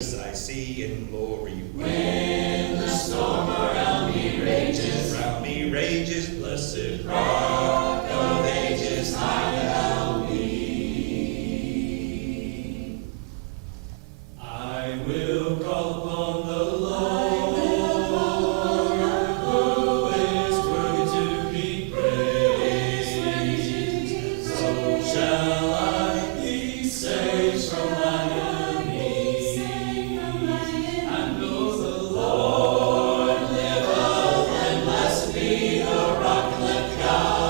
I see in glory. When the storm around me rages, blessed Rock of Ages, hide around me. I will call upon the Lord, who is worthy to be praised. So shall I be saved from my enemies, and know the Lord liveth, and blessed be the rock and let God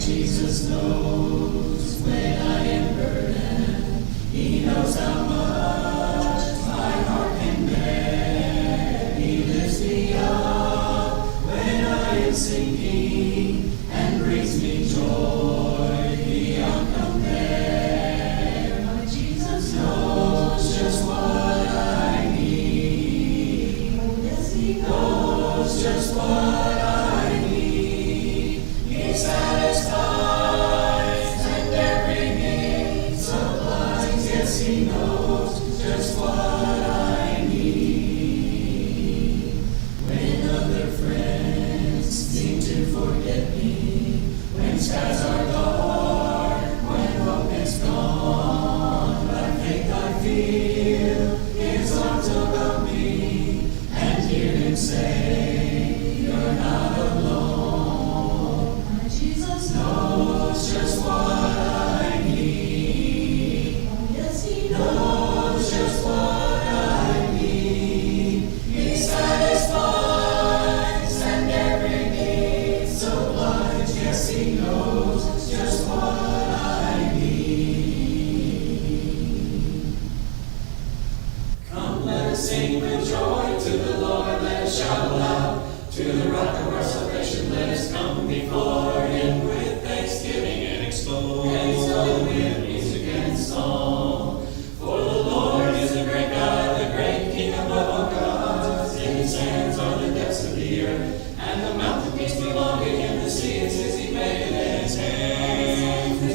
Jesus knows when I am burdened. He knows how much my heart can bear. He lifts me up when I am sinking and brings me joy beyond compare. My Jesus knows just what I need. Yes, He knows just what I need. He satisfies and every need supplies. Yes, He knows just what I need. When other friends seem to forget me, when skies are dark, when hope is gone, by faith I feel His arms about me and hear Him say, you're not alone. My Jesus knows just what I need. Oh, yes, He knows just what I need. He satisfies and every need supplies. Yes, He knows just what I need. Come, let us sing with joy to the Lord. Let us shout aloud to the rock of our salvation. Let us come before Him with thanksgiving and extol with music and song. For the Lord is a great God, the great King above all gods. In His hands are the depths of the earth, and the mountain peaks belong to Him. The sea is His, He made His hands.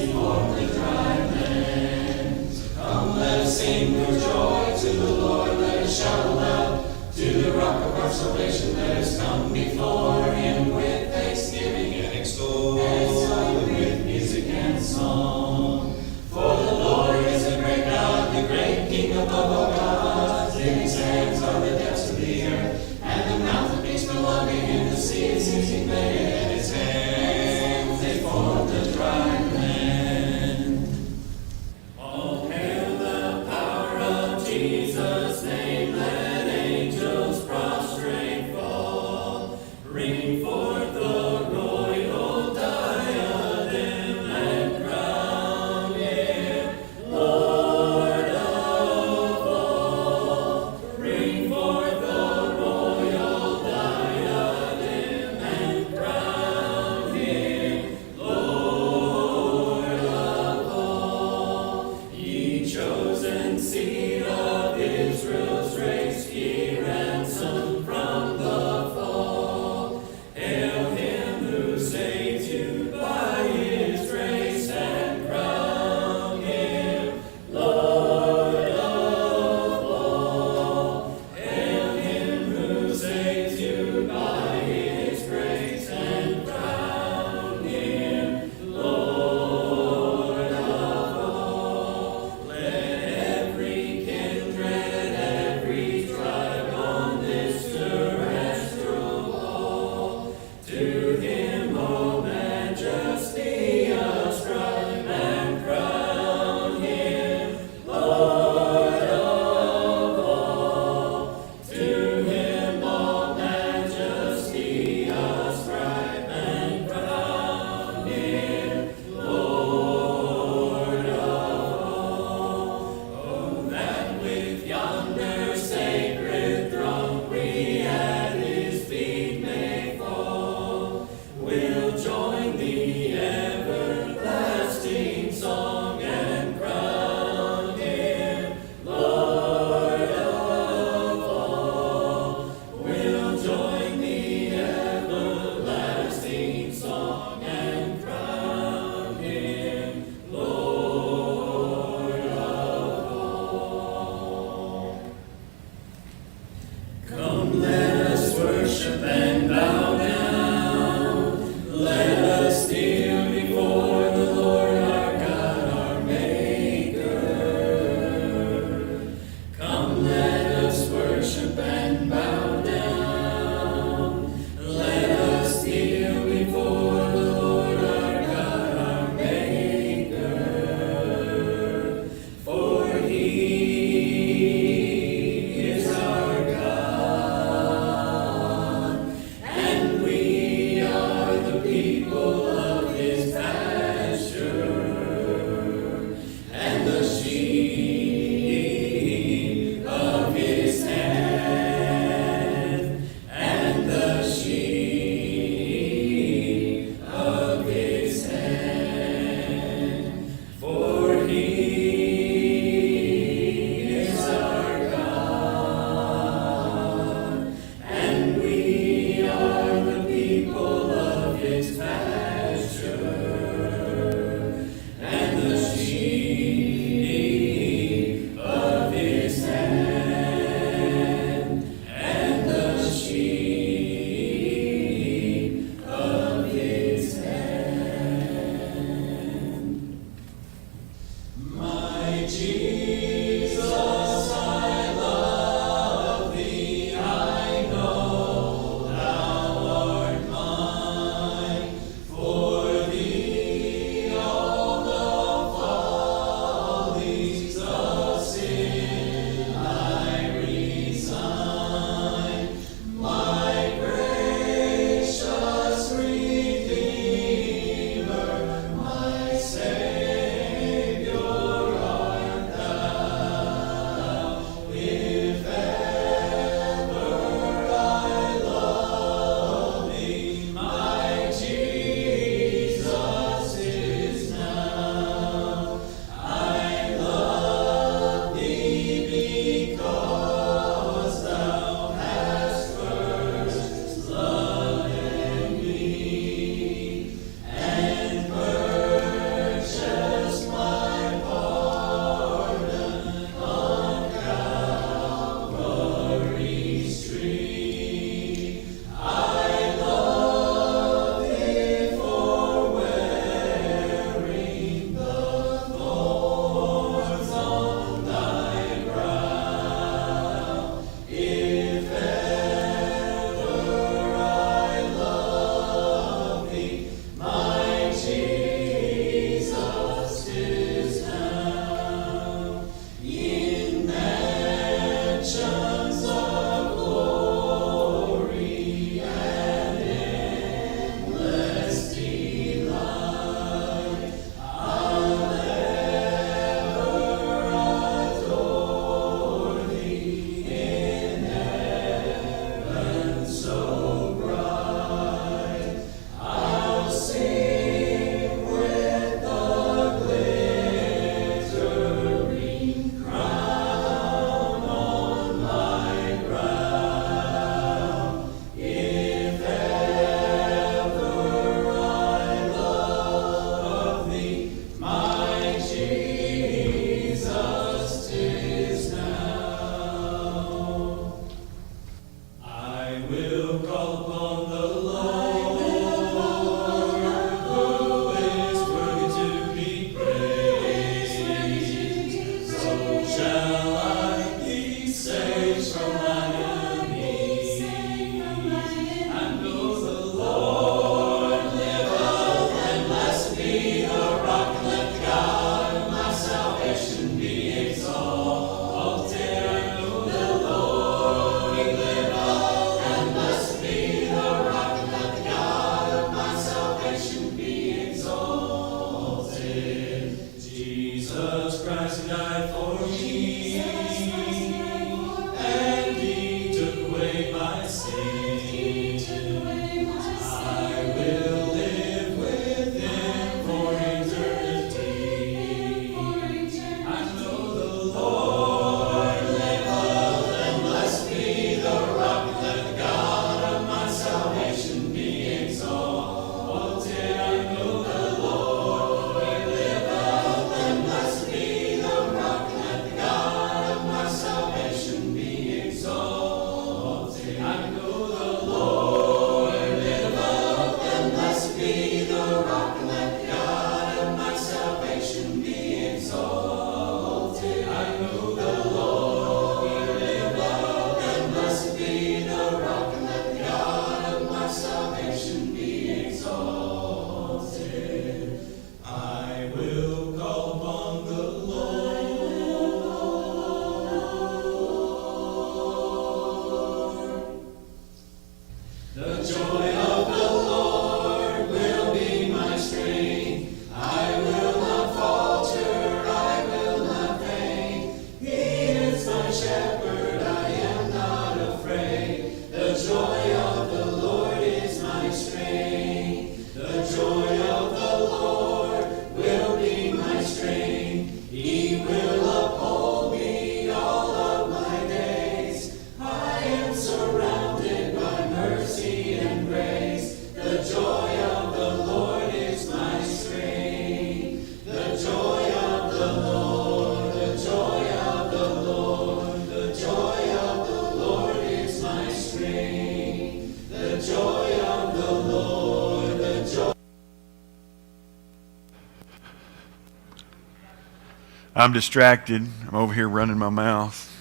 I'm distracted. I'm over here running my mouth.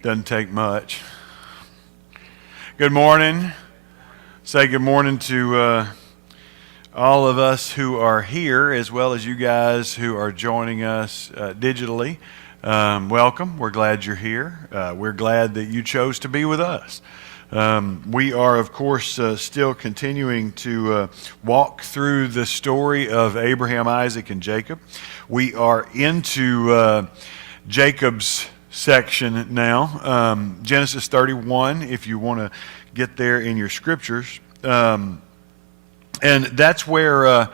Doesn't take much. Good morning. Say good morning to all of us who are here, as well as you guys who are joining us digitally. Welcome. We're glad you're here. We're glad that you chose to be with us. We are, of course, still continuing to walk through the story of Abraham, Isaac, and Jacob. We are into Jacob's section now, Genesis 31, if you want to get there in your scriptures. And that's where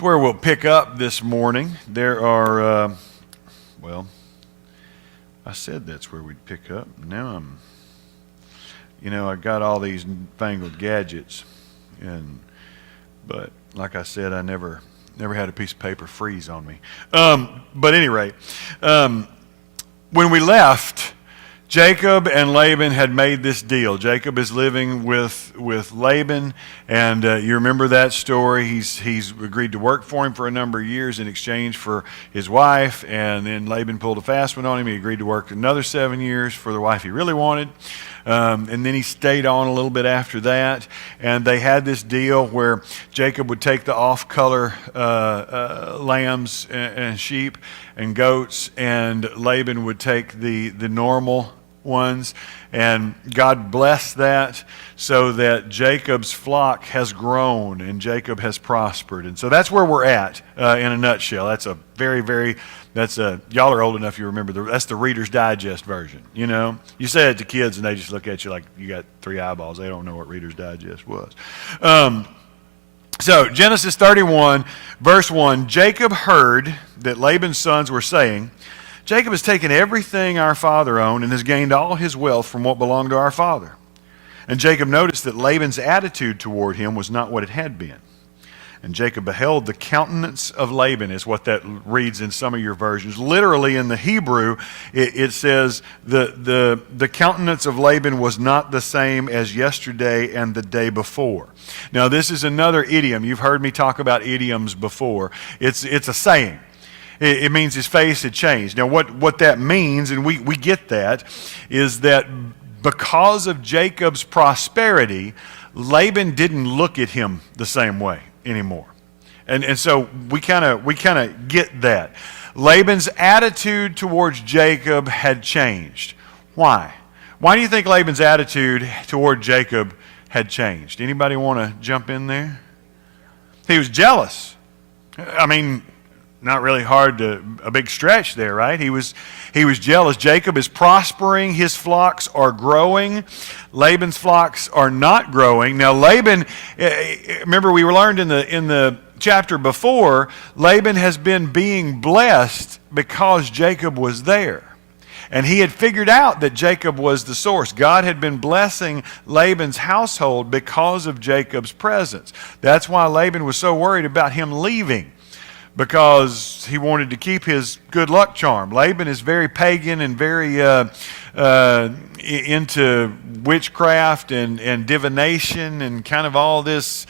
we'll pick up this morning. There are, I said that's where we'd pick up. Now I got all these fangled gadgets, but like I said, I never had a piece of paper freeze on me. But at any rate, when we left, Jacob and Laban had made this deal. Jacob is living with Laban, and you remember that story. He's agreed to work for him for a number of years in exchange for his wife, and then Laban pulled a fast one on him. He agreed to work another 7 years for the wife he really wanted. And then he stayed on a little bit after that, and they had this deal where Jacob would take the off-color lambs and sheep and goats, and Laban would take the normal ones, and God blessed that so that Jacob's flock has grown and Jacob has prospered. And so that's where we're at in a nutshell. That's a y'all are old enough you remember that's the Reader's Digest version. You say it to kids and they just look at you like you got 3 eyeballs. They don't know what Reader's Digest was. So Genesis 31 verse 1, Jacob heard that Laban's sons were saying, Jacob has taken everything our father owned and has gained all his wealth from what belonged to our father. And Jacob noticed that Laban's attitude toward him was not what it had been. And Jacob beheld the countenance of Laban, is what that reads in some of your versions. Literally in the Hebrew, it says the countenance of Laban was not the same as yesterday and the day before. Now this is another idiom. You've heard me talk about idioms before. It's a saying. It means his face had changed. Now what that means, and we get that, is that because of Jacob's prosperity, Laban didn't look at him the same way anymore. And so we kind of get that. Laban's attitude towards Jacob had changed. Why? Why do you think Laban's attitude toward Jacob had changed? Anybody want to jump in there? He was jealous. I mean, not really a big stretch there, right? He was jealous. Jacob is prospering. His flocks are growing. Laban's flocks are not growing. Now Laban, remember we learned in the chapter before, Laban has been being blessed because Jacob was there. And he had figured out that Jacob was the source. God had been blessing Laban's household because of Jacob's presence. That's why Laban was so worried about him leaving, because he wanted to keep his good luck charm. Laban is very pagan and very into witchcraft and divination and kind of all this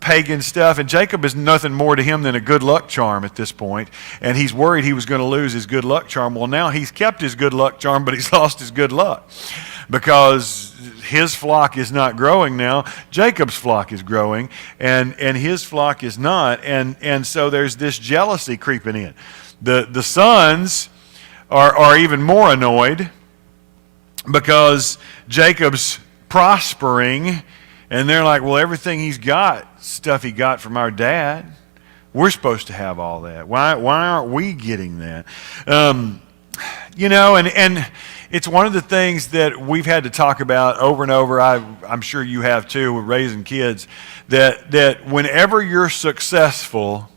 pagan stuff. And Jacob is nothing more to him than a good luck charm at this point. And he's worried he was going to lose his good luck charm. Well, now he's kept his good luck charm, but he's lost his good luck because his flock is not growing now. Jacob's flock is growing, and his flock is not. And so there's this jealousy creeping in. The sons are even more annoyed because Jacob's prospering, and they're like, well, everything he's got, stuff he got from our dad. We're supposed to have all that. Why aren't we getting that? And it's one of the things that we've had to talk about over and over. I'm sure you have too with raising kids, that whenever you're successful,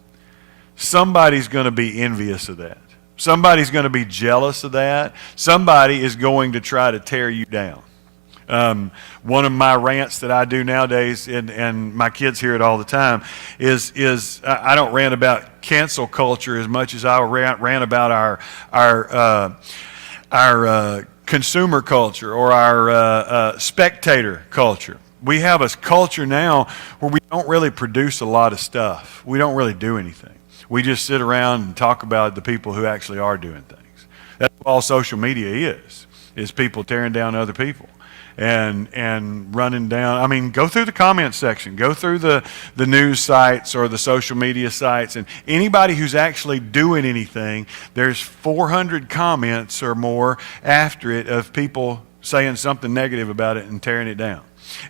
somebody's going to be envious of that. Somebody's going to be jealous of that. Somebody is going to try to tear you down. One of my rants that I do nowadays, and my kids hear it all the time, is I don't rant about cancel culture as much as I rant about our consumer culture or our spectator culture. We have a culture now where we don't really produce a lot of stuff. We don't really do anything. We just sit around and talk about the people who actually are doing things. That's what all social media is people tearing down other people and running down. I mean, go through the comment section, go through the news sites or the social media sites, and anybody who's actually doing anything, there's 400 comments or more after it of people saying something negative about it and tearing it down.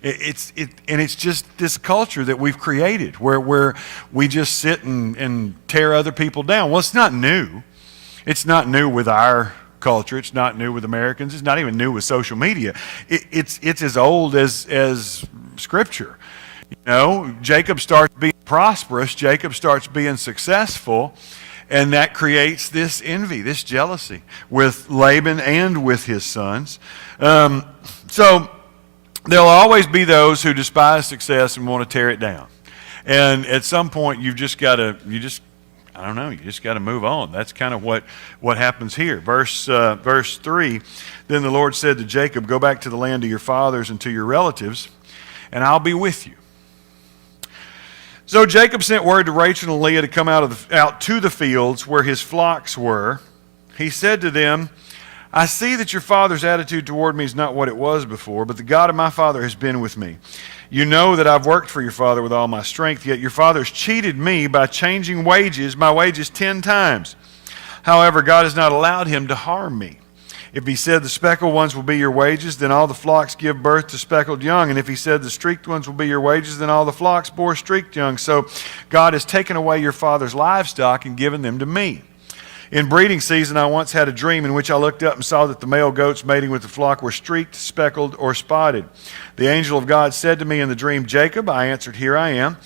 It's just this culture that we've created where we just sit and tear other people down. Well, it's not new. It's not new with our culture. It's not new with Americans. It's not even new with social media. It's as old as Scripture. You know, Jacob starts being prosperous. Jacob starts being successful. And that creates this envy, this jealousy with Laban and with his sons. So there'll always be those who despise success and want to tear it down. And at some point, you just got to move on. That's kind of what happens here. Verse 3, then the Lord said to Jacob, go back to the land of your fathers and to your relatives, and I'll be with you. So Jacob sent word to Rachel and Leah to come out to the fields where his flocks were. He said to them, I see that your father's attitude toward me is not what it was before, but the God of my father has been with me. You know that I've worked for your father with all my strength, yet your father's cheated me by changing my wages 10 times. However, God has not allowed him to harm me. If he said the speckled ones will be your wages, then all the flocks give birth to speckled young. And if he said the streaked ones will be your wages, then all the flocks bore streaked young. So God has taken away your father's livestock and given them to me. In breeding season, I once had a dream in which I looked up and saw that the male goats mating with the flock were streaked, speckled, or spotted. The angel of God said to me in the dream, Jacob, I answered, here I am.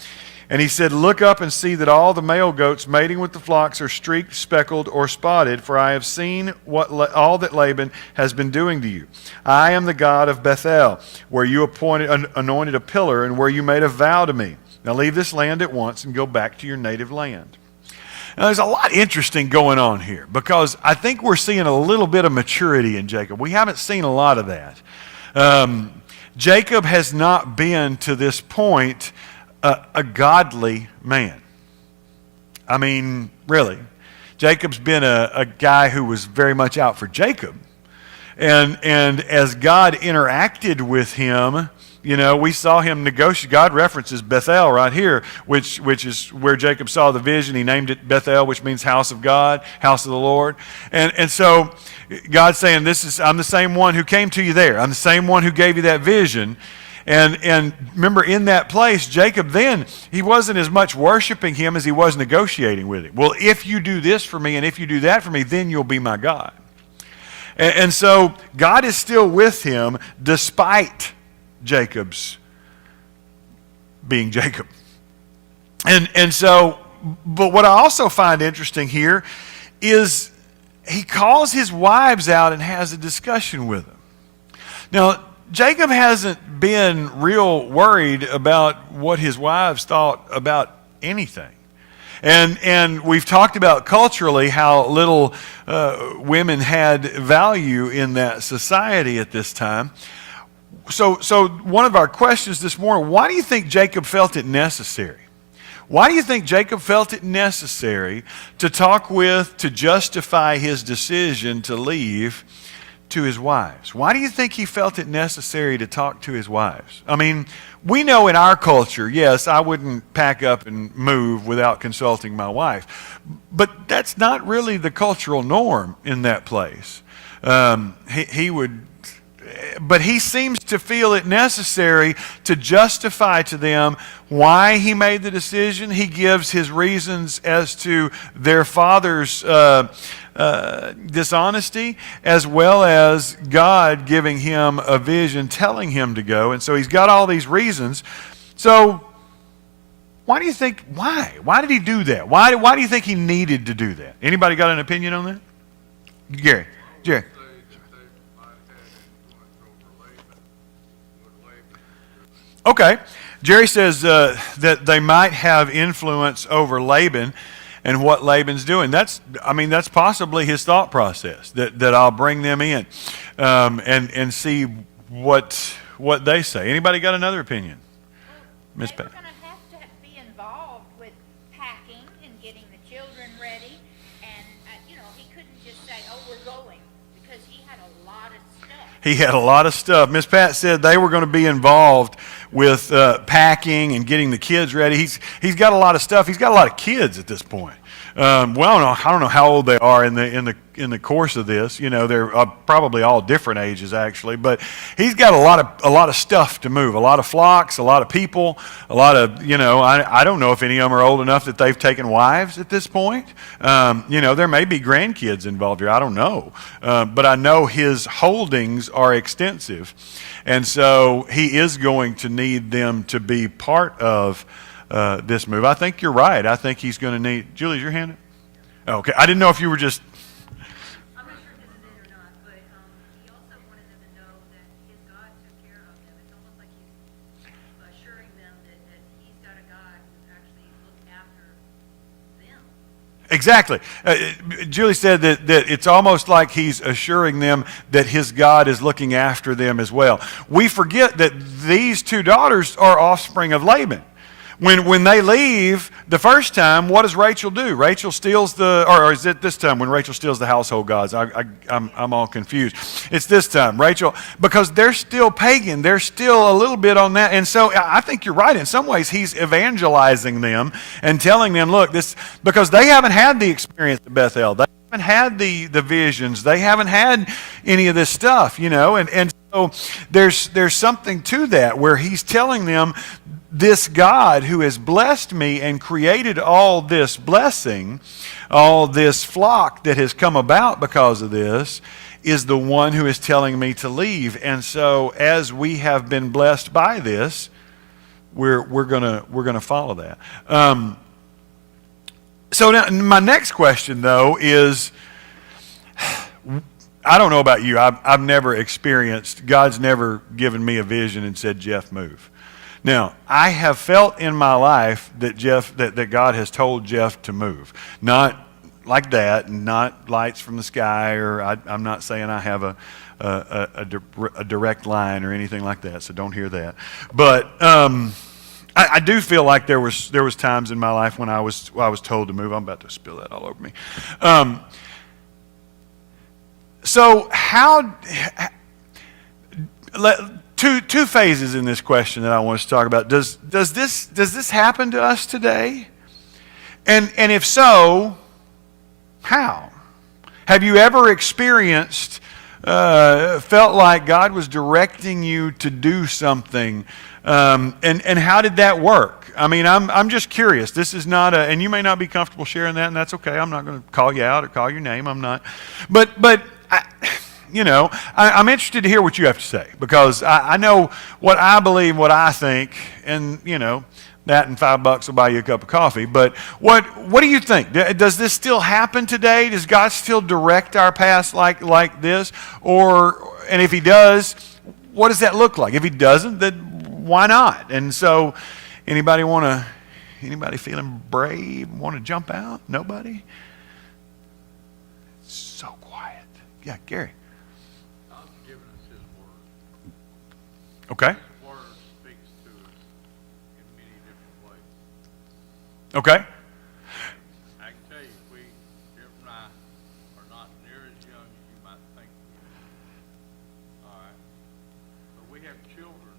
And he said, look up and see that all the male goats mating with the flocks are streaked, speckled, or spotted, for I have seen all that Laban has been doing to you. I am the God of Bethel, where you anointed a pillar and where you made a vow to me. Now leave this land at once and go back to your native land. Now, there's a lot interesting going on here because I think we're seeing a little bit of maturity in Jacob. We haven't seen a lot of that. Jacob has not been to this point a godly man. I mean, really. Jacob's been a guy who was very much out for Jacob. And as God interacted with him, you know, we saw him negotiate. God references Bethel right here, which is where Jacob saw the vision. He named it Bethel, which means house of God, house of the Lord. And so God's saying, I'm the same one who came to you there. I'm the same one who gave you that vision. And remember, in that place, Jacob then, he wasn't as much worshiping him as he was negotiating with him. Well, if you do this for me and if you do that for me, then you'll be my God. And so God is still with him despite Jacob's being Jacob. And so, but what I also find interesting here is he calls his wives out and has a discussion with them. Now, Jacob hasn't been real worried about what his wives thought about anything. And we've talked about culturally how little women had value in that society at this time. So one of our questions this morning, why do you think Jacob felt it necessary? Why do you think Jacob felt it necessary to to justify his decision to leave to his wives? Why do you think he felt it necessary to talk to his wives? I mean, we know in our culture, yes, I wouldn't pack up and move without consulting my wife. But that's not really the cultural norm in that place. But he seems to feel it necessary to justify to them why he made the decision. He gives his reasons as to their father's dishonesty, as well as God giving him a vision telling him to go. And so he's got all these reasons. So why do you think, why? Why did he do that? Why do you think he needed to do that? Anybody got an opinion on that? Jerry. Okay. Jerry says that they might have influence over Laban and what Laban's doing. That's possibly his thought process, that I'll bring them in and see what they say. Anybody got another opinion? Miss Pat. They're going to have be involved with packing and getting the He had a lot of stuff. Miss Pat said they were going to be involved with packing and getting the kids ready. He's got a lot of stuff. He's got a lot of kids at this point. Well, I don't know how old they are in the course of this. You know, they're probably all different ages actually. But he's got a lot of stuff to move. A lot of flocks, a lot of people, a lot of I don't know if any of them are old enough that they've taken wives at this point. There may be grandkids involved here. I don't know, but I know his holdings are extensive, and so he is going to need them to be part of this move. I think you're right. I think he's going to need. Julie, is your hand up? Oh, okay. I didn't know if you were just. I'm not sure if this is it or not, but he also wanted them to know that his God took care of them. It's almost like he's assuring them that he's got a God who actually looked after them. Exactly. Julie said that it's almost like he's assuring them that his God is looking after them as well. We forget that these two daughters are offspring of Laban. When they leave the first time, what does Rachel do? Rachel steals or is it this time when Rachel steals the household gods? I'm all confused. It's this time, Rachel, because they're still pagan. They're still a little bit on that. And so I think you're right. In some ways, he's evangelizing them and telling them, look, because they haven't had the experience at Bethel. They haven't had the visions. They haven't had any of this stuff, and so there's something to that where he's telling them, this God who has blessed me and created all this blessing, all this flock that has come about because of this, is the one who is telling me to leave. And so as we have been blessed by this, we're gonna follow that. So now my next question though is, I don't know about you. I've never experienced, God's never given me a vision and said, Jeff, move. Now, I have felt in my life that that God has told Jeff to move. Not like that, and not lights from the sky, or I'm not saying I have a direct line or anything like that, so don't hear that. But I do feel like there was times in my life when I was told to move. I'm about to spill that all over me. So two phases in this question that I want us to talk about. Does this happen to us today? And if so, how? Have you ever experienced, felt like God was directing you to do something? And how did that work? I mean, I'm just curious. This is not and you may not be comfortable sharing that, and that's okay. I'm not going to call you out or call your name. I'm not. But I'm interested to hear what you have to say, because I know what I believe, what I think, and that and $5 will buy you a cup of coffee. But what do you think? Does this still happen today? Does God still direct our paths like this? And if he does, what does that look like? If he doesn't, then why not? And so anybody feeling brave, want to jump out? Nobody? It's so quiet. Yeah, Gary. Okay. His word speaks to us in many different ways. Okay. I can tell you, Jeff and I are not near as young as you might think. All right. But we have children.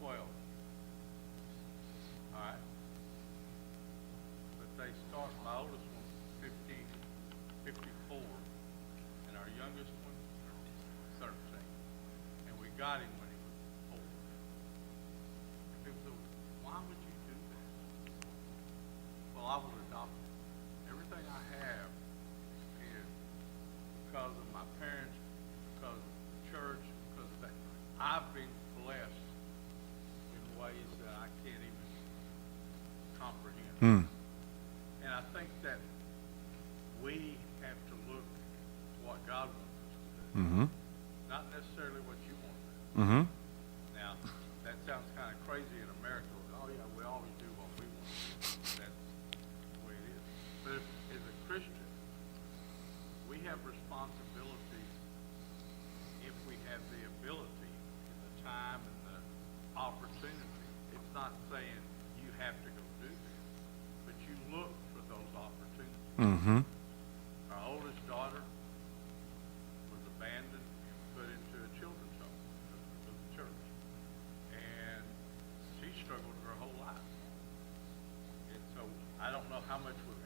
12. All right. But they start, my oldest one, 54, and our youngest one, 13. And we got him when he was 4. And people say, why would you do that? Well, I was adopted. Everything I have is because of my parents, because of the church, because of that. I've been blessed in ways that I can't even comprehend. And I think that we have to look to what God wants us to do. Mm-hmm. Not necessarily what you want to do. Mm-hmm. Now, that sounds kind of crazy in America. Oh, yeah, we always do what we want to do. That's the way it is. But as a Christian, we have responsibilities if we have the ability and the time and the opportunity. It's not saying you have to go do this, but you look for those opportunities. Mm-hmm. Our oldest daughter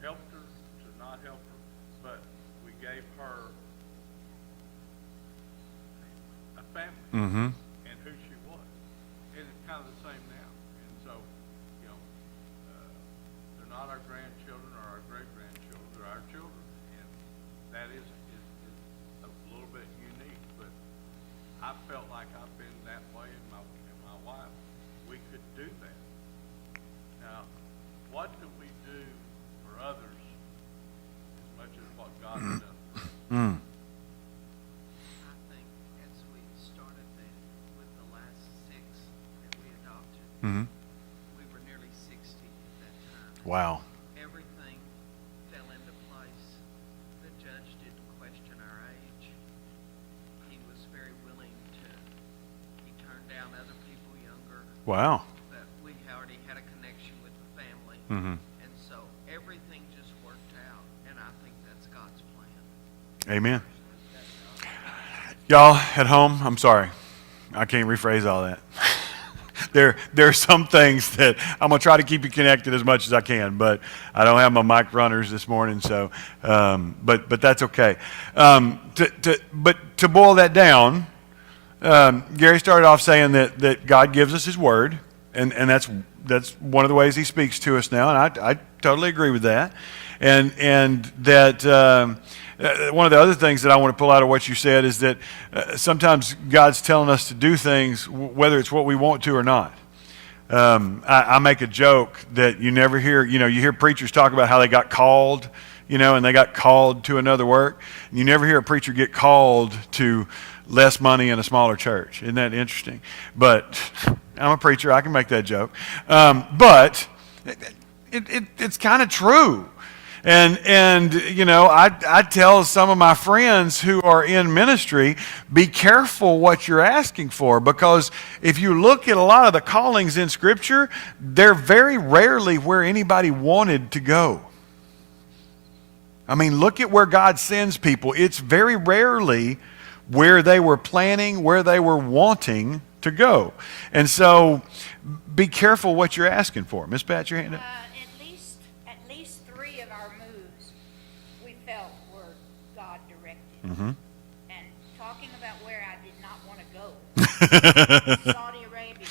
helped her, to not help her, but we gave her a family Mm-hmm. and who she was. And it's kind of the same now. And so, you know, they're not our grandchildren or our great-grandchildren, they're our children. And that is a little bit unique, but I felt like I've been that way in my wife. We could do that. Now, what do we do for others as much as what God has done for us? Mm. I think as we started with the last 6 that we adopted, Mm-hmm. we were nearly 60 at that time. Wow. Everything fell into place. The judge didn't question our age. He was very willing to, he turned down other people younger, Wow. but we already had a connection with the family. Mm-hmm. And so everything just worked out, and I think that's God's plan. Amen. Y'all at home, I'm sorry. I can't rephrase all that. There are some things that I'm going to try to keep you connected as much as I can, but I don't have my mic runners this morning, so, but that's okay. But to boil that down, Gary started off saying that God gives us his word, and that's one of the ways he speaks to us now, and I totally agree with that. And that one of the other things that I want to pull out of what you said is that sometimes God's telling us to do things whether it's what we want to or not. I make a joke that you never hear, you hear preachers talk about how they got called, and they got called to another work. And you never hear a preacher get called to less money in a smaller church. Isn't that interesting? But I'm a preacher. I can make that joke. But it's kind of true. And I tell some of my friends who are in ministry, be careful what you're asking for, because if you look at a lot of the callings in Scripture, they're very rarely where anybody wanted to go. I mean, look at where God sends people. It's very rarely where they were planning, where they were wanting to go. And so be careful what you're asking for. Miss Pat, your hand up. At least 3 of our moves we felt were God directed. Mm-hmm. And talking about where I did not want to go, Saudi Arabia,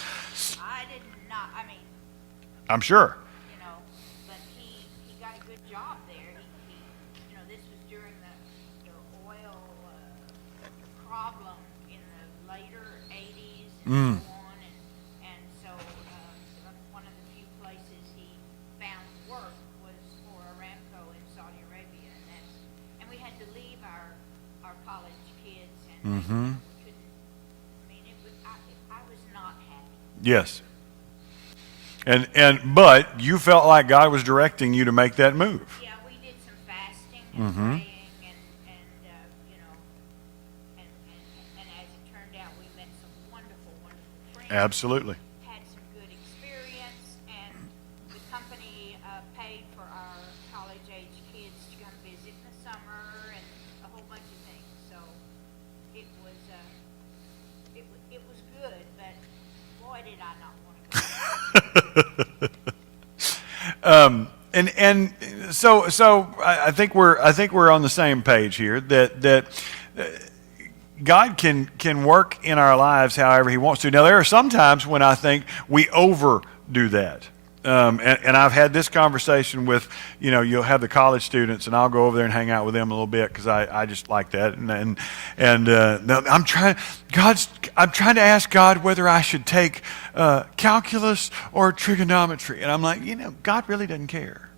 I mean, I'm sure. but he got a good job there. He this was during the oil problem in the later 80s and so on, and so one of the few places he found work was for Aramco in Saudi Arabia, and we had to leave our college kids, and Mm-hmm. couldn't. I mean, I was not happy. Yes. But you felt like God was directing you to make that move. Yeah, we did some fasting and praying, and as it turned out, we met some wonderful, wonderful friends. Absolutely. Had some good experience, and the company paid for our college-age kids to come visit in the summer, and a whole bunch of things. So it was good, but boy, did I not want to go. And so I think we're on the same page here that God can work in our lives however he wants to. Now, there are some times when I think we overdo that. And I've had this conversation with, you'll have the college students, and I'll go over there and hang out with them a little bit because I just like that. And I'm trying to ask God whether I should take calculus or trigonometry. And I'm like, God really doesn't care.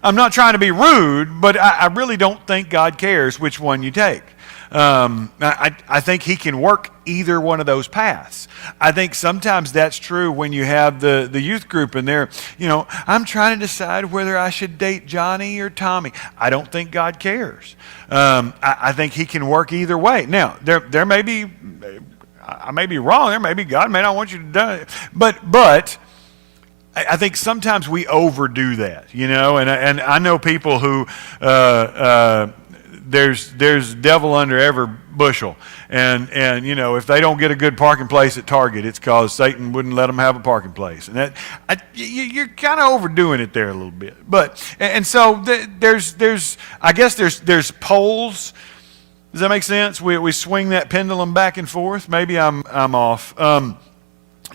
I'm not trying to be rude, but I really don't think God cares which one you take. I think he can work either one of those paths. I think sometimes that's true when you have the youth group and they're, I'm trying to decide whether I should date Johnny or Tommy. I don't think God cares. I think he can work either way. Now, there may be, I may be wrong. There may be God may not want you to do it. But I think sometimes we overdo that, and I know people who there's devil under every bushel. And if they don't get a good parking place at Target, it's because Satan wouldn't let them have a parking place. And you're kind of overdoing it there a little bit. But so there's poles. Does that make sense? We swing that pendulum back and forth. Maybe I'm off.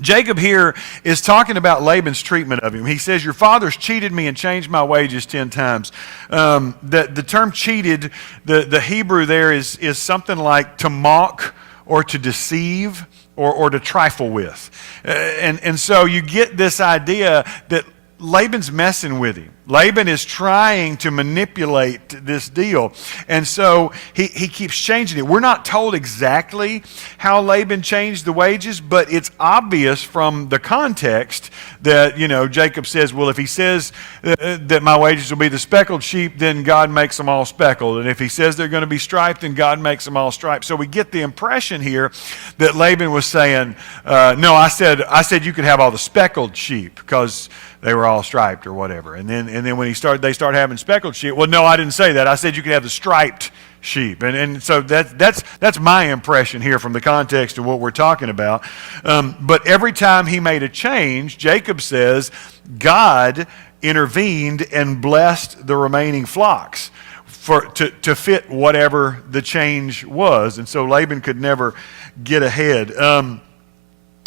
Jacob here is talking about Laban's treatment of him. He says, your father's cheated me and changed my wages 10 times. The term cheated, the Hebrew there is something like to mock or to deceive or to trifle with. And so you get this idea that Laban's messing with him. Laban is trying to manipulate this deal. And so he keeps changing it. We're not told exactly how Laban changed the wages, but it's obvious from the context that, Jacob says, well, if he says that my wages will be the speckled sheep, then God makes them all speckled. And if he says they're going to be striped, then God makes them all striped. So we get the impression here that Laban was saying, no, I said you could have all the speckled sheep because they were all striped or whatever. And then when they start having speckled sheep, well, no, I didn't say that. I said you could have the striped sheep. And so that's my impression here from the context of what we're talking about. But every time he made a change, Jacob says, God intervened and blessed the remaining flocks to fit whatever the change was. And so Laban could never get ahead.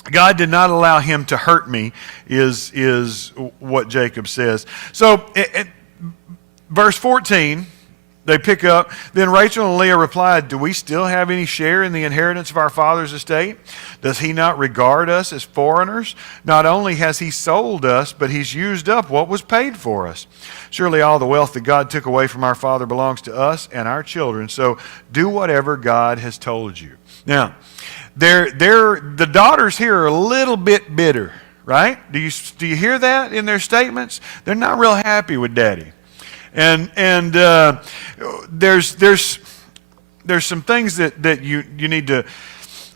God did not allow him to hurt me is what Jacob says. So verse 14, they pick up, then Rachel and Leah replied, do we still have any share in the inheritance of our father's estate? Does he not regard us as foreigners? Not only has he sold us, but he's used up what was paid for us. Surely all the wealth that God took away from our father belongs to us and our children. So do whatever God has told you. Now, the daughters here are a little bit bitter, right? Do you hear that in their statements? They're not real happy with Daddy, and there's some things that you need to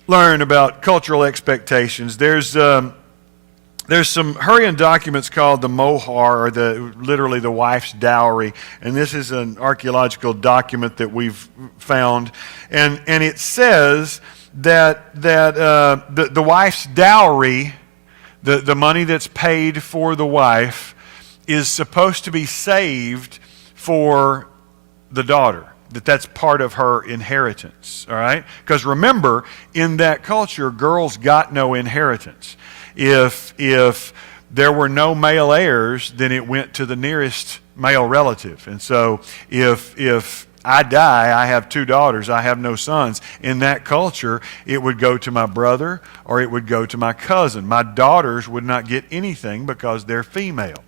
learn about cultural expectations. There's some Hurrian documents called the mohar, or literally the wife's dowry, and this is an archaeological document that we've found, and it says that the wife's dowry, the money that's paid for the wife, is supposed to be saved for the daughter. That's part of her inheritance, all right? Because remember, in that culture, girls got no inheritance. If there were no male heirs, then it went to the nearest male relative. And so if I die, I have 2 daughters, I have no sons. In that culture, it would go to my brother or it would go to my cousin. My daughters would not get anything because they're female.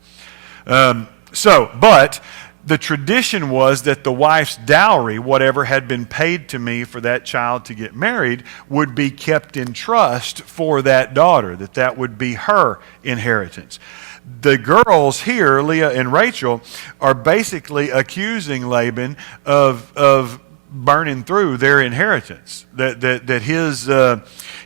But the tradition was that the wife's dowry, whatever had been paid to me for that child to get married, would be kept in trust for that daughter, that would be her inheritance. The girls here, Leah and Rachel, are basically accusing Laban of burning through their inheritance. That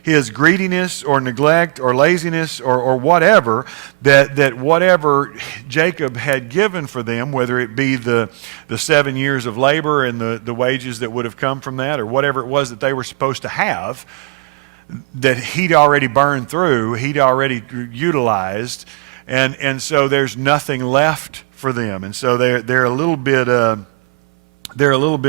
his greediness or neglect or laziness or whatever, that whatever Jacob had given for them, whether it be the 7 years of labor and the wages that would have come from that, or whatever it was that they were supposed to have, that he'd already burned through, he'd already utilized. And so there's nothing left for them, and so they're a little bit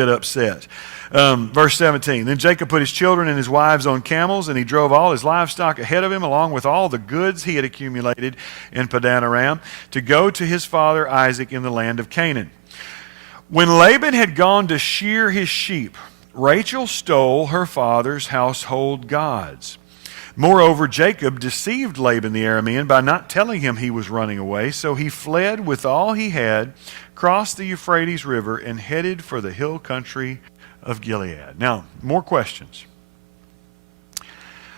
upset. Verse 17. Then Jacob put his children and his wives on camels, and he drove all his livestock ahead of him, along with all the goods he had accumulated in Padan Aram, to go to his father Isaac in the land of Canaan. When Laban had gone to shear his sheep, Rachel stole her father's household gods. Moreover, Jacob deceived Laban the Aramean by not telling him he was running away, so he fled with all he had, crossed the Euphrates River, and headed for the hill country of Gilead. Now, more questions.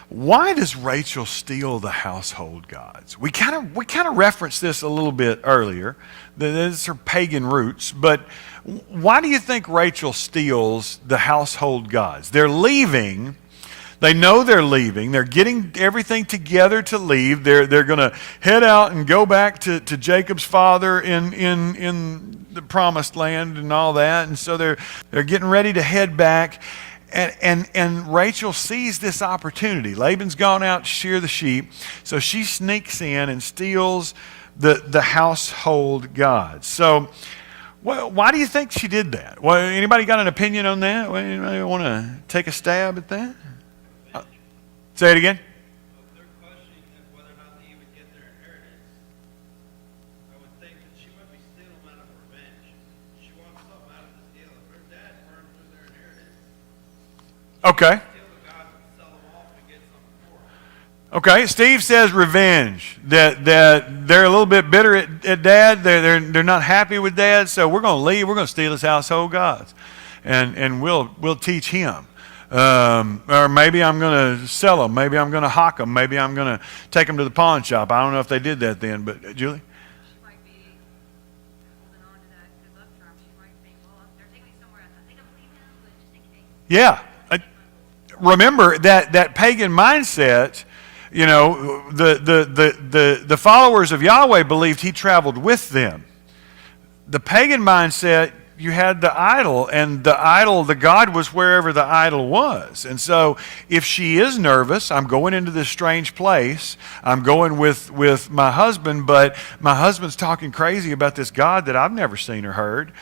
Why does Rachel steal the household gods? We kind of referenced this a little bit earlier. These are pagan roots, but why do you think Rachel steals the household gods? They're leaving They know they're leaving. They're getting everything together to leave. They're going to head out and go back to Jacob's father in the promised land and all that. And so they're getting ready to head back. And Rachel sees this opportunity. Laban's gone out to shear the sheep, so she sneaks in and steals the household gods. So why do you think she did that? Well, anybody got an opinion on that? Anybody want to take a stab at that? Say it again. They're questioning whether or not they even get their inheritance. I would think that she might be stealing them out of revenge. She wants something out of this deal. If her dad burned through their inheritance, Okay. steal the gods and sell them off and get something for them. Okay. Steve says revenge. That they're a little bit bitter at Dad. They're not happy with Dad. So we're going to leave. We're going to steal his household gods, and we'll teach him. Or maybe I'm going to sell them. Maybe I'm going to hawk them. Maybe I'm going to take them to the pawn shop. I don't know if they did that then, but Julie? She might be holding on to that good luck charm. She might think, well, they're taking me somewhere. I think I'm leaving them, but just in case. Yeah. Remember that pagan mindset, you know, the followers of Yahweh believed he traveled with them. The pagan mindset, you had the idol, and the God was wherever the idol was. And so if she is nervous, I'm going into this strange place, I'm going with my husband, but my husband's talking crazy about this God that I've never seen or heard.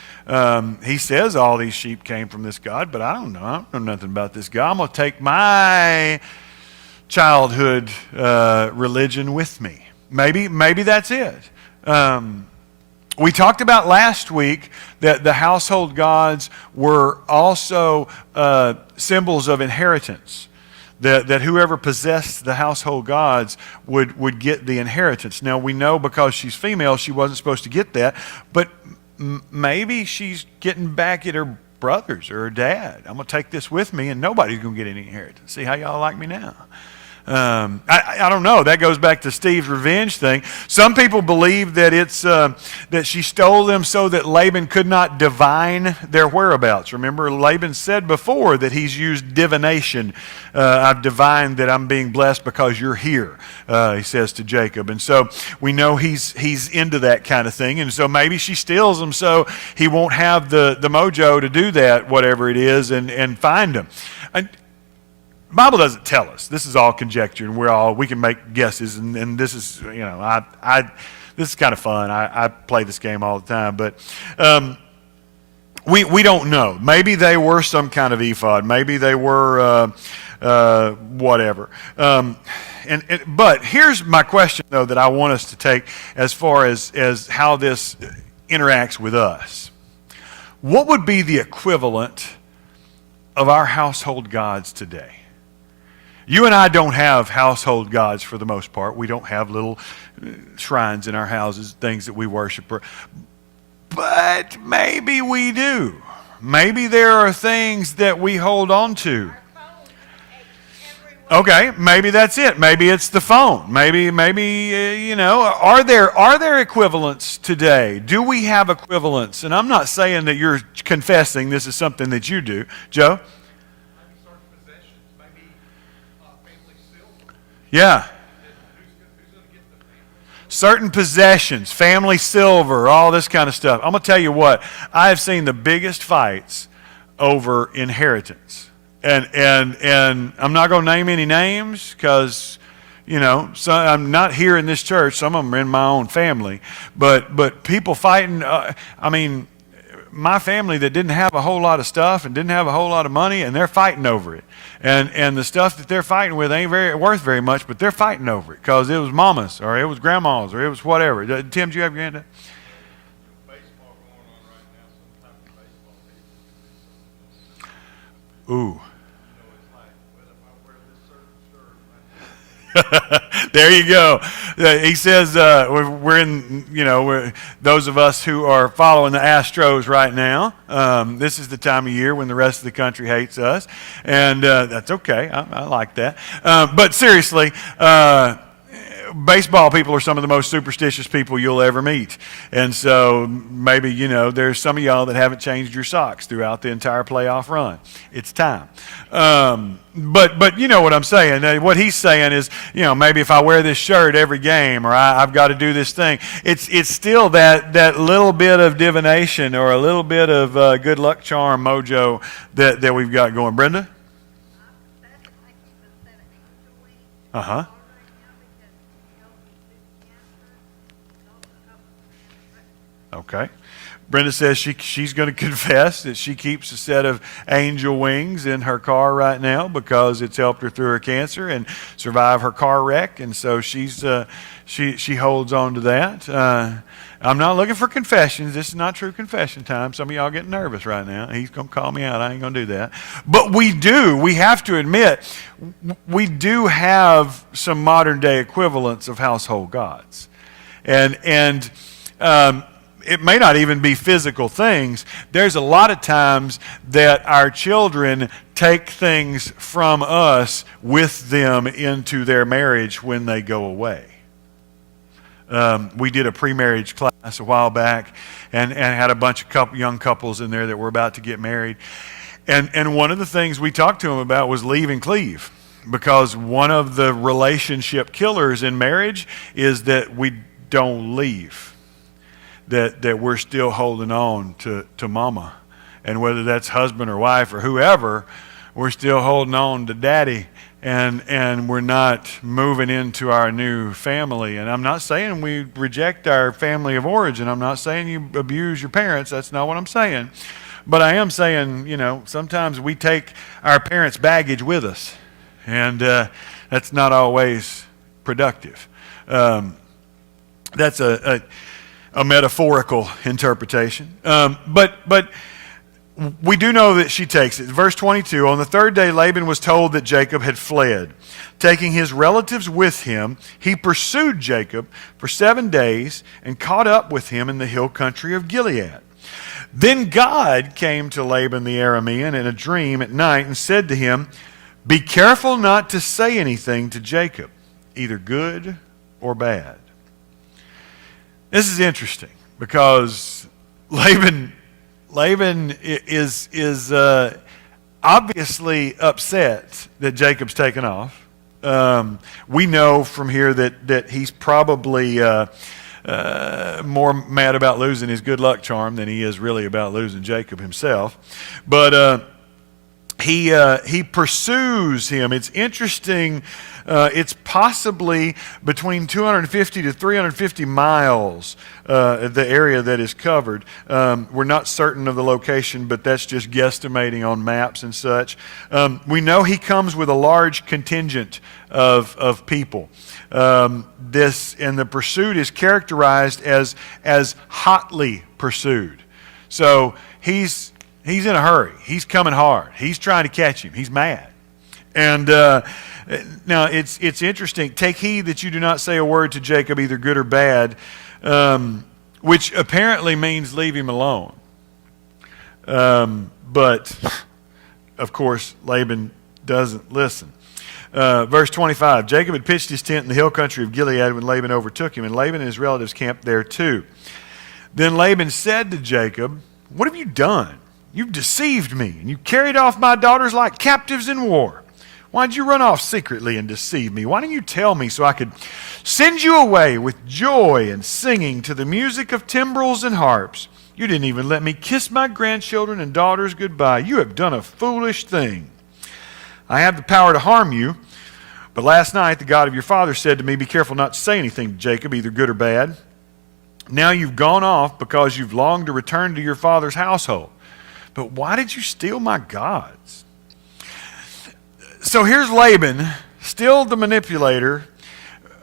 He says all these sheep came from this God, but I don't know nothing about this God. I'm going to take my childhood religion with me. Maybe that's it. We talked about last week that the household gods were also symbols of inheritance. That whoever possessed the household gods would get the inheritance. Now we know because she's female, she wasn't supposed to get that, but maybe she's getting back at her brothers or her dad. I'm going to take this with me, and nobody's going to get any inheritance. See how y'all like me now? I don't know. That goes back to Steve's revenge thing. Some people believe that it's that she stole them so that Laban could not divine their whereabouts. Remember, Laban said before that he's used divination. I've divined that I'm being blessed because you're here, he says to Jacob. And so we know he's into that kind of thing. And so maybe she steals them so he won't have the mojo to do that, whatever it is, and find them. The Bible doesn't tell us. This is all conjecture, and we can make guesses. And this is, you know, this is kind of fun. I play this game all the time, but we don't know. Maybe they were some kind of ephod. Maybe they were whatever. But here's my question, though, that I want us to take as far as how this interacts with us. What would be the equivalent of our household gods today? You and I don't have household gods for the most part. We don't have little shrines in our houses, things that we worship. But maybe we do. Maybe there are things that we hold on to. Okay, maybe that's it. Maybe it's the phone. Maybe you know, are there equivalents today? Do we have equivalents? And I'm not saying that you're confessing this is something that you do. Joe? Yeah. Certain possessions, family silver, all this kind of stuff. I'm going to tell you what, I have seen the biggest fights over inheritance. And I'm not going to name any names because, you know, I'm not here in this church. Some of them are in my own family. But people fighting, I mean, my family that didn't have a whole lot of stuff and didn't have a whole lot of money, and they're fighting over it. And the stuff that they're fighting with ain't worth very much, but they're fighting over it because it was mama's or it was grandma's or it was whatever. Tim, do you have your hand up? Baseball going on right now. Some type of baseball. Ooh. It's like, well, if I wear this certain shirt, There you go. He says we're in, you know, those of us who are following the Astros right now. This is the time of year when the rest of the country hates us, and that's okay. I like that. But seriously, baseball people are some of the most superstitious people you'll ever meet. And so maybe, there's some of y'all that haven't changed your socks throughout the entire playoff run. It's time. But you know what I'm saying. What he's saying is, maybe if I wear this shirt every game, or I've got to do this thing, it's still that little bit of divination or a little bit of good luck charm mojo that we've got going. Brenda? Uh-huh. Okay. Brenda says she's going to confess that she keeps a set of angel wings in her car right now because it's helped her through her cancer and survive her car wreck, and so she holds on to that. I'm not looking for confessions. This is not true confession time. Some of y'all getting nervous right now. He's going to call me out. I ain't going to do that. But we have to admit, we do have some modern day equivalents of household gods. And it may not even be physical things. There's a lot of times that our children take things from us with them into their marriage when they go away. We did a pre-marriage class a while back and had a bunch of young couples in there that were about to get married. And one of the things we talked to them about was leave and cleave, because one of the relationship killers in marriage is that we don't leave. That we're still holding on to mama. And whether that's husband or wife or whoever, we're still holding on to daddy, and we're not moving into our new family. And I'm not saying we reject our family of origin. I'm not saying you abuse your parents. That's not what I'm saying. But I am saying, sometimes we take our parents' baggage with us, and that's not always productive. That's a metaphorical interpretation. But we do know that she takes it. Verse 22, on the third day Laban was told that Jacob had fled. Taking his relatives with him, he pursued Jacob for 7 days and caught up with him in the hill country of Gilead. Then God came to Laban the Aramean in a dream at night and said to him, "Be careful not to say anything to Jacob, either good or bad." This is interesting because Laban is obviously upset that Jacob's taken off. We know from here that he's probably more mad about losing his good luck charm than he is really about losing Jacob himself. But he pursues him. It's interesting. It's possibly between 250 to 350 miles, the area that is covered. We're not certain of the location, but that's just guesstimating on maps and such. We know he comes with a large contingent of people. And the pursuit is characterized as hotly pursued. So he's in a hurry. He's coming hard. He's trying to catch him. He's mad. And now it's interesting. Take heed that you do not say a word to Jacob, either good or bad, which apparently means leave him alone. But of course, Laban doesn't listen. Verse 25, Jacob had pitched his tent in the hill country of Gilead when Laban overtook him, and Laban and his relatives camped there too. Then Laban said to Jacob, "What have you done? You've deceived me, and you carried off my daughters like captives in war. Why did you run off secretly and deceive me? Why didn't you tell me so I could send you away with joy and singing to the music of timbrels and harps? You didn't even let me kiss my grandchildren and daughters goodbye. You have done a foolish thing. I have the power to harm you, but last night the God of your father said to me, 'Be careful not to say anything to Jacob, either good or bad.' Now you've gone off because you've longed to return to your father's household. But why did you steal my gods?" So here's Laban, still the manipulator,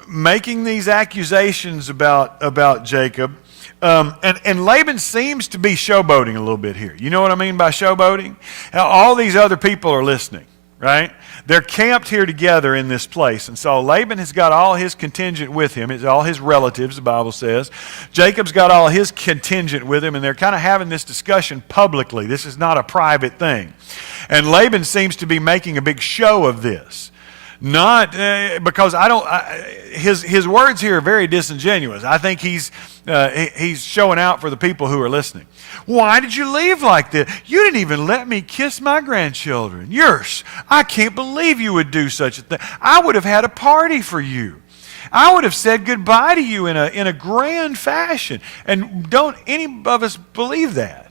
making these accusations about Jacob. And Laban seems to be showboating a little bit here. You know what I mean by showboating? All these other people are listening, right? They're camped here together in this place. And so Laban has got all his contingent with him. It's all his relatives, the Bible says. Jacob's got all his contingent with him, and they're kind of having this discussion publicly. This is not a private thing. And Laban seems to be making a big show of this. Not because his words here are very disingenuous. I think he's showing out for the people who are listening. Why did you leave like this? You didn't even let me kiss my grandchildren. I can't believe you would do such a thing. I would have had a party for you. I would have said goodbye to you in a grand fashion. And don't any of us believe that.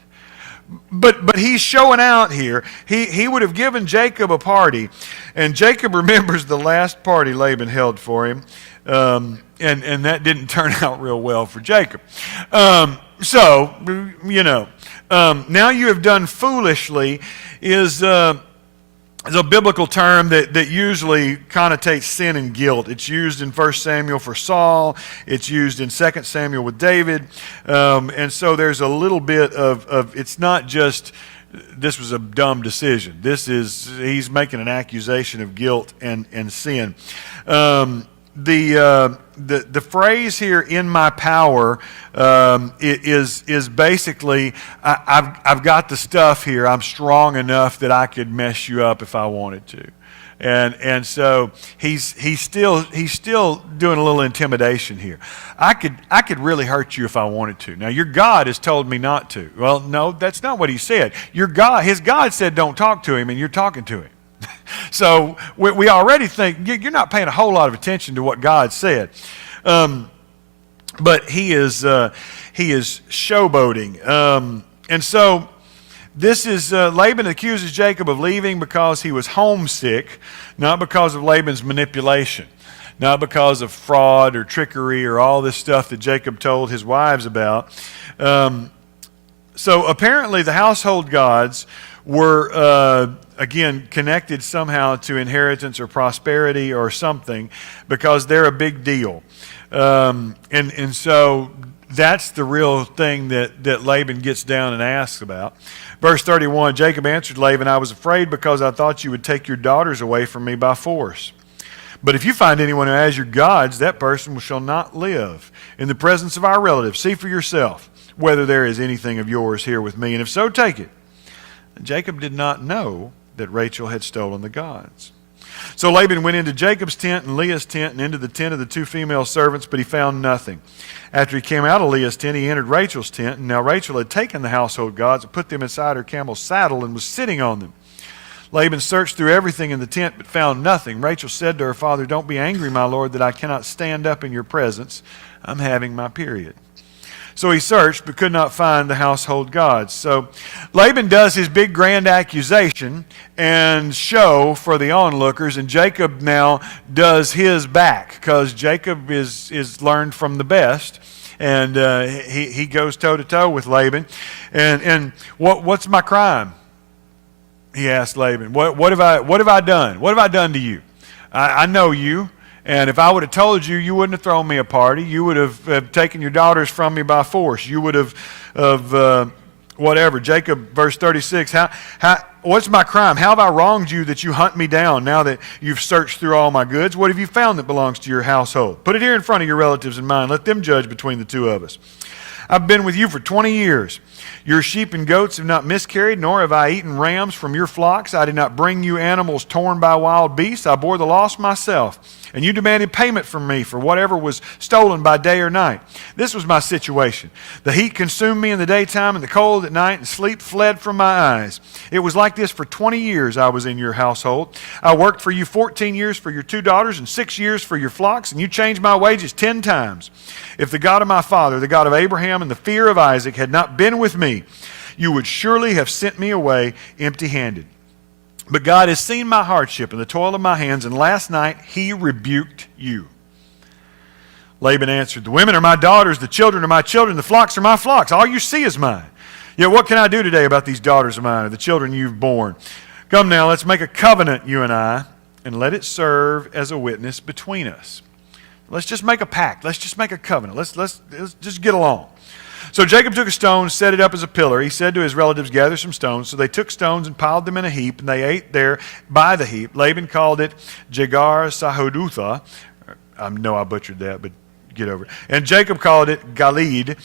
But he's showing out here. He would have given Jacob a party, and Jacob remembers the last party Laban held for him, and that didn't turn out real well for Jacob. Now you have done foolishly is a biblical term that usually connotates sin and guilt. It's used in 1 Samuel for Saul. It's used in 2 Samuel with David. And so there's a little bit of it's not just this was a dumb decision. He's making an accusation of guilt and sin. The phrase here, "in my power," is basically, I've got the stuff here. I'm strong enough that I could mess you up if I wanted to, and so he's still doing a little intimidation here. I could really hurt you if I wanted to. Now your God has told me not to. Well, no, that's not what he said. His God said don't talk to him, and you're talking to him. So we already think you're not paying a whole lot of attention to what God said, but he is showboating, and so this is Laban accuses Jacob of leaving because he was homesick, not because of Laban's manipulation, not because of fraud or trickery or all this stuff that Jacob told his wives about. So apparently the household gods were again connected somehow to inheritance or prosperity or something, because they're a big deal, and so that's the real thing that Laban gets down and asks about. Verse 31, Jacob answered Laban, "I was afraid because I thought you would take your daughters away from me by force. But if you find anyone who has your gods, that person shall not live in the presence of our relatives. See for yourself whether there is anything of yours here with me, and if so, take it." And Jacob did not know that Rachel had stolen the gods. So Laban went into Jacob's tent and Leah's tent and into the tent of the two female servants, but he found nothing. After he came out of Leah's tent, he entered Rachel's tent, and now Rachel had taken the household gods and put them inside her camel's saddle and was sitting on them. Laban searched through everything in the tent but found nothing. Rachel said to her father, "Don't be angry, my lord, that I cannot stand up in your presence. I'm having my period." So he searched but could not find the household gods. So Laban does his big grand accusation and show for the onlookers, and Jacob now does his back, because Jacob is learned from the best, and he goes toe-to-toe with Laban. And what's my crime? He asked Laban. What have I done? What have I done to you? I know you. And if I would have told you, you wouldn't have thrown me a party. You would have taken your daughters from me by force. You would have whatever. Jacob, verse 36, what's my crime? How have I wronged you that you hunt me down now that you've searched through all my goods? What have you found that belongs to your household? Put it here in front of your relatives and mine. Let them judge between the two of us. I've been with you for 20 years. Your sheep and goats have not miscarried, nor have I eaten rams from your flocks. I did not bring you animals torn by wild beasts. I bore the loss myself. And you demanded payment from me for whatever was stolen by day or night. This was my situation. The heat consumed me in the daytime and the cold at night, and sleep fled from my eyes. It was like this for 20 years I was in your household. I worked for you 14 years for your 2 daughters and 6 years for your flocks, and you changed my wages 10 times. If the God of my father, the God of Abraham and the fear of Isaac had not been with me, you would surely have sent me away empty-handed. But God has seen my hardship and the toil of my hands, and last night he rebuked you. Laban answered, the women are my daughters, the children are my children, the flocks are my flocks. All you see is mine. Yet what can I do today about these daughters of mine, or the children you've borne? Come now, let's make a covenant, you and I, and let it serve as a witness between us. Let's just make a pact. Let's just make a covenant. Let's just get along. So Jacob took a stone, set it up as a pillar. He said to his relatives, gather some stones. So they took stones and piled them in a heap, and they ate there by the heap. Laban called it Jegar Sahadutha. I know I butchered that, but get over it. And Jacob called it Galeed.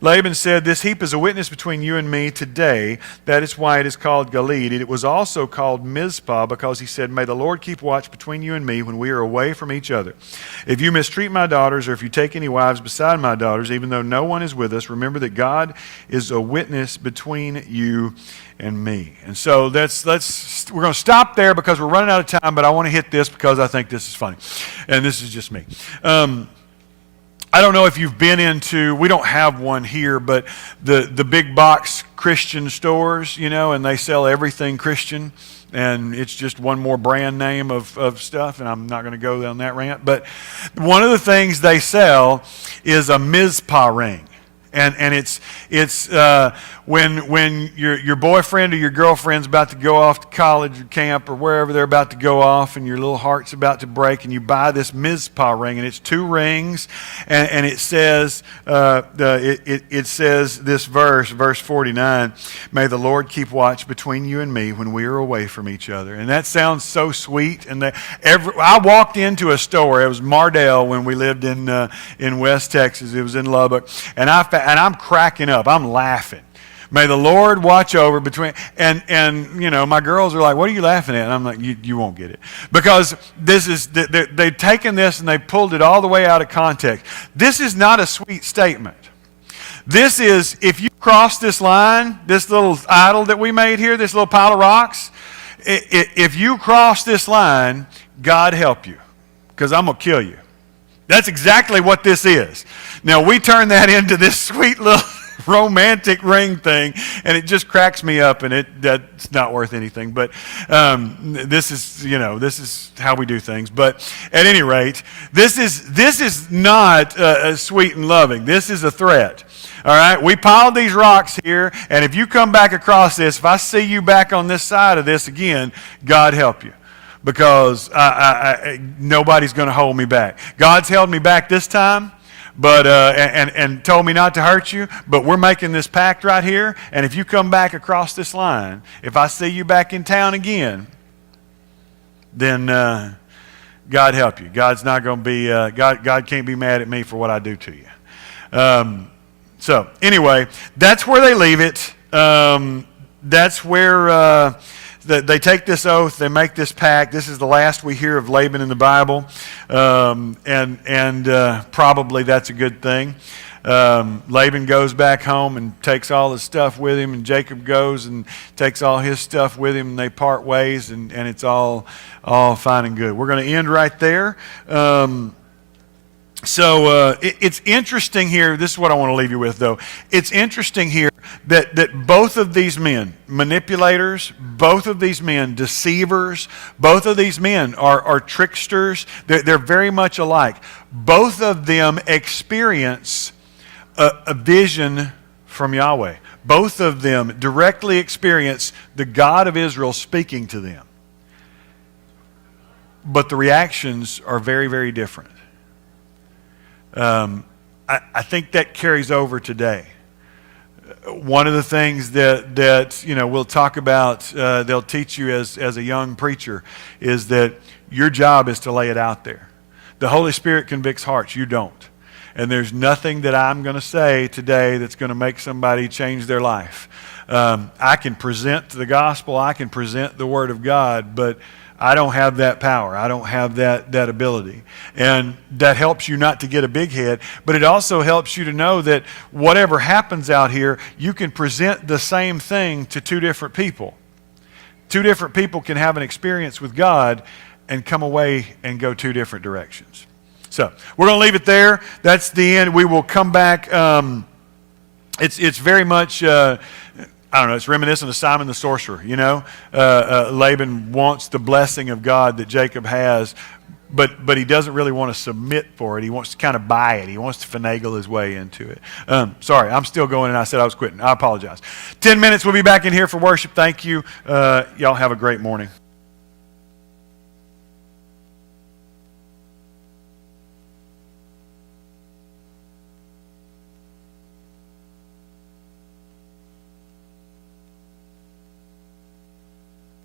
Laban said, "This heap is a witness between you and me today. That is why it is called Galeed. It was also called Mizpah, because he said, 'May the Lord keep watch between you and me when we are away from each other. If you mistreat my daughters, or if you take any wives beside my daughters, even though no one is with us, remember that God is a witness between you and me.'" And so we're going to stop there because we're running out of time, but I want to hit this because I think this is funny. And this is just me. I don't know if you've been into, we don't have one here, but the big box Christian stores, and they sell everything Christian, and it's just one more brand name of stuff, and I'm not going to go down that rant. But one of the things they sell is a Mizpah ring. And it's when your boyfriend or your girlfriend's about to go off to college or camp or wherever they're about to go off, and your little heart's about to break, and you buy this Mizpah ring, and it's 2 rings, and it says it says this verse 49, "May the Lord keep watch between you and me when we are away from each other." And that sounds so sweet. And I walked into a store. It was Mardell when we lived in West Texas. It was in Lubbock, and I'm cracking up. I'm laughing. May the Lord watch over between, and my girls are like, "What are you laughing at?" And I'm like, you won't get it. Because they've taken this and they pulled it all the way out of context. This is not a sweet statement. This is, if you cross this line, this little idol that we made here, this little pile of rocks, if you cross this line, God help you, because I'm going to kill you. That's exactly what this is. Now, we turn that into this sweet little romantic ring thing, and it just cracks me up, and that's not worth anything. But this is how we do things. But at any rate, this is not sweet and loving. This is a threat. All right, we piled these rocks here, and if you come back across this, if I see you back on this side of this again, God help you. Because nobody's going to hold me back. God's held me back this time, but and told me not to hurt you. But we're making this pact right here, and if you come back across this line, if I see you back in town again, then God help you. God's not going to be God can't be mad at me for what I do to you. So anyway, that's where they leave it. That's where. They take this oath, they make this pact. This is the last we hear of Laban in the Bible, and probably that's a good thing. Laban goes back home and takes all his stuff with him, and Jacob goes and takes all his stuff with him, and they part ways, and it's all fine and good. We're going to end right there. So it's interesting here. This is what I want to leave you with, though. It's interesting here that both of these men, manipulators, both of these men, deceivers, both of these men are tricksters. They're very much alike. Both of them experience a vision from Yahweh. Both of them directly experience the God of Israel speaking to them. But the reactions are very, very different. I think that carries over today. One of the things that we'll talk about, they'll teach you as a young preacher, is that your job is to lay it out there. The Holy Spirit convicts hearts. You don't. And there's nothing that I'm going to say today that's going to make somebody change their life. I can present the gospel. I can present the Word of God, but I don't have that power. I don't have that ability. And that helps you not to get a big head, but it also helps you to know that whatever happens out here, you can present the same thing to 2 different people. 2 different people can have an experience with God and come away and go 2 different directions. So we're going to leave it there. That's the end. We will come back. It's very much... I don't know, it's reminiscent of Simon the sorcerer, Laban wants the blessing of God that Jacob has, but he doesn't really want to submit for it. He wants to kind of buy it. He wants to finagle his way into it. Sorry, I'm still going, and I said I was quitting. I apologize. 10 minutes, we'll be back in here for worship. Thank you. Y'all have a great morning.